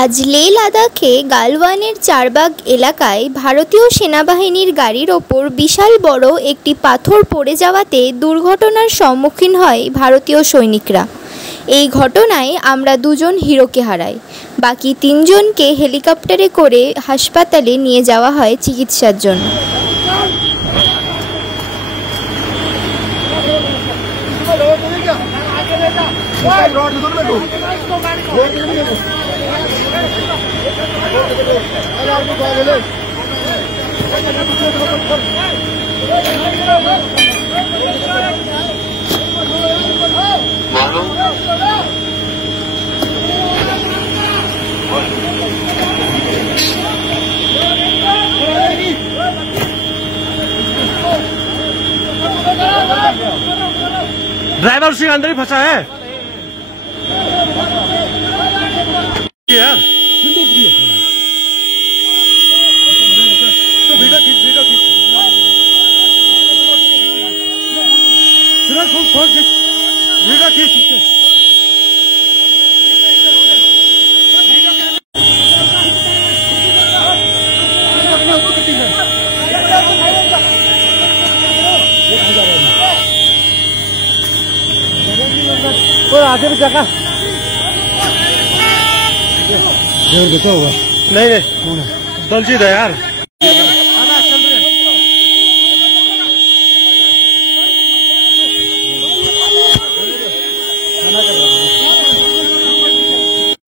আজ লে লাদাখে গালওয়ানের চারবাগ এলাকায় ভারতীয় সেনাবাহিনীর গাড়ির ওপর বিশাল বড় একটি পাথর পড়ে যাওয়াতে দুর্ঘটনার সম্মুখীন হয় ভারতীয় সৈনিকরা। এই ঘটনায় আমরা দুজন হিরোকে হারাই। বাকি তিনজনকে হেলিকপ্টারে করে হাসপাতালে নিয়ে যাওয়া হয় চিকিৎসার জন্য। ड्राइवर उसी अंदर ही फंसा है यार। वीडियो खींच वीडियो खींच आगे भी जगह नहीं दलजीत है यार।